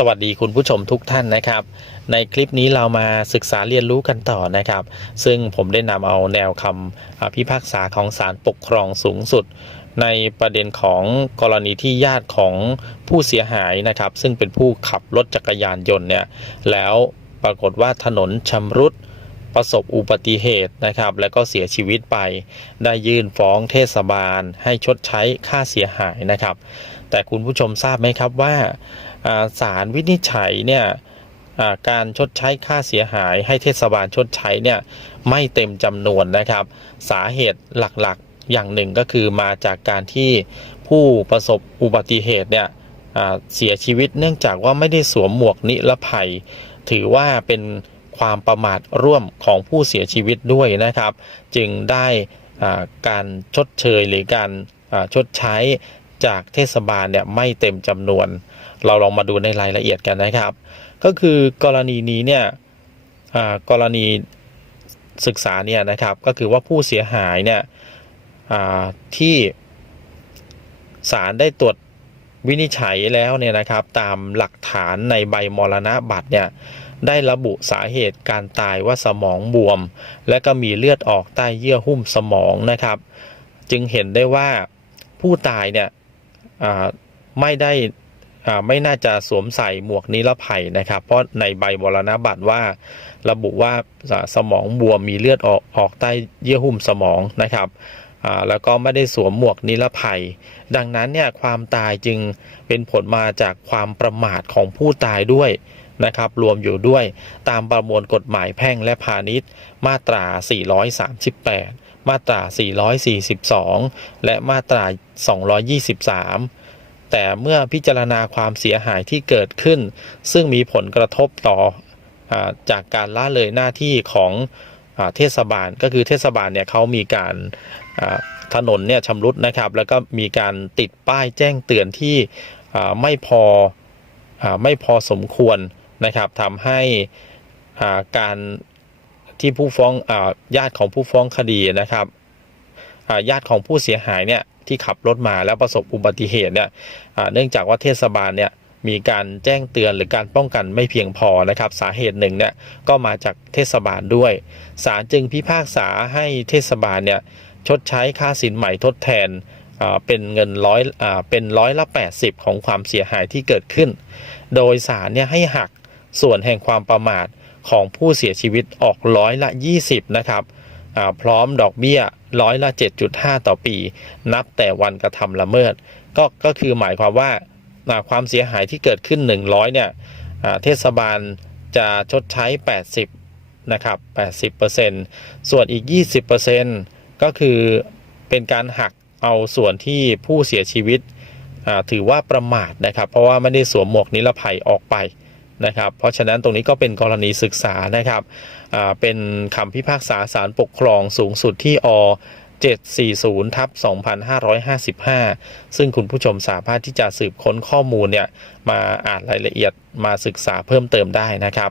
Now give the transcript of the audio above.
สวัสดีคุณผู้ชมทุกท่านนะครับ ในคลิปนี้เรามาศึกษาเรียนรู้กันต่อนะครับ ซึ่งผมได้นำเอาแนวคำพิพากษาของศาลปกครองสูงสุด ในประเด็นของกรณีที่ญาติของผู้เสียหายนะครับ ซึ่งเป็นผู้ขับรถจักรยานยนต์เนี่ยแล้วปรากฏว่าถนนชำรุดประสบอุบัติเหตุนะครับ แล้วก็เสียชีวิตไป ได้ยื่นฟ้องเทศบาล ให้ชดใช้ค่าเสียหายนะครับ แต่คุณผู้ชมทราบไหมครับว่า ศาลวินิจฉัยเนี่ยการชดใช้ค่าเสียหายให้เทศบาลชดใช้เนี่ยไม่เต็มจำนวนนะครับ สาเหตุหลักๆอย่างหนึ่งก็คือมาจากการที่ผู้ประสบอุบัติเหตุเนี่ยเสียชีวิตเนื่องจากว่าไม่ได้สวมหมวกนิรภัย ถือว่าเป็นความประมาทร่วมของผู้เสียชีวิตด้วยนะครับ จึงได้การชดเชยหรือการชดใช้ จากเทศบาลเนี่ยไม่เต็มจำนวน เราลองมาดูในรายละเอียดกันนะครับ ก็คือกรณีนี้เนี่ยกรณีศึกษาเนี่ยนะครับก็คือว่าผู้เสียหายเนี่ยที่ศาลได้ตรวจวินิจฉัยแล้วเนี่ยนะครับ ตามหลักฐานในใบมรณะบัตรเนี่ยได้ระบุสาเหตุการตายว่าสมองบวม และก็มีเลือดออกใต้เยื่อหุ้มสมองนะครับ จึงเห็นได้ว่าผู้ตายเนี่ย ไม่ได้ไม่น่าจะสวมใส่หมวกนิรภัยนะครับ เพราะในใบมรณบัตรว่า ระบุว่าสมองบวมมีเลือดออกออกใต้เยื่อหุ้มสมองนะครับแล้วก็ไม่ได้สวมหมวกนิรภัย ดังนั้นเนี่ยความตายจึงเป็นผลมาจากความประมาทของผู้ตายด้วยนะครับ รวมอยู่ด้วยตามประมวลกฎหมายแพ่งและพาณิชย์มาตรา 438 มาตรา 442 และมาตรา 223 แต่เมื่อพิจารณาความเสียหายที่เกิดขึ้น ซึ่งมีผลกระทบต่ออจากการละเลยหน้าที่ของอเทศบาลก็คือเทศบาลเนี่ยเขามีการถนนเนี่ยชำรุดนะครับ แล้วก็มีการติดป้ายแจ้งเตือนที่ไม่พออไม่พอสมควรนะครับทำให้การ ที่ผู้ฟ้องอาญาติของผู้ฟ้องคดีนะครับาญาติของผู้เสียหายเนี่ยที่ขับรถมาแล้วประสบอุบัติเหตุเนี่ยเนื่องจากว่าเทศบาลเนี่ยมีการแจ้งเตือนหรือการป้องกันไม่เพียงพอนะครับ สาเหตุหนึ่งเนี่ยก็มาจากเทศบาลด้วยศาลจึงพิพากษาให้เทศบาลเนี่ยชดใช้ค่าสินใหม่ทดแทนเป็นเงินร้อยเป็นร้อยละ 80 ของความเสียหายที่เกิดขึ้น โดยศาลเนี่ยให้หักส่วนแห่งความประมาท ของผู้เสียชีวิตออกร้อยละ 20 นะครับพร้อมดอกเบี้ยร้อยละ 7.5 ต่อปี นับแต่วันกระทำละเมิด ก็ก็คือหมายความว่าความเสียหายที่เกิดขึ้น 100 เนี่ยเทศบาลจะชดใช้ 80 นะครับ 80%ส่วนอีก 20%ก็คือเป็นการหักเอาส่วนที่ผู้เสียชีวิตถือว่าประมาทนะครับ เพราะว่าไม่ได้สวมหมวกนิรภัยออกไป นะครับเพราะฉะนั้นตรงนี้ก็เป็นกรณีศึกษานะครับเป็นคำพิพากษาศาลปกครองสูงสุดที่อ740ทับ2555 ซึ่งคุณผู้ชมสามารถที่จะสืบค้นข้อมูลเนี่ยมาอ่านรายละเอียดมาศึกษาเพิ่มเติมได้นะครับ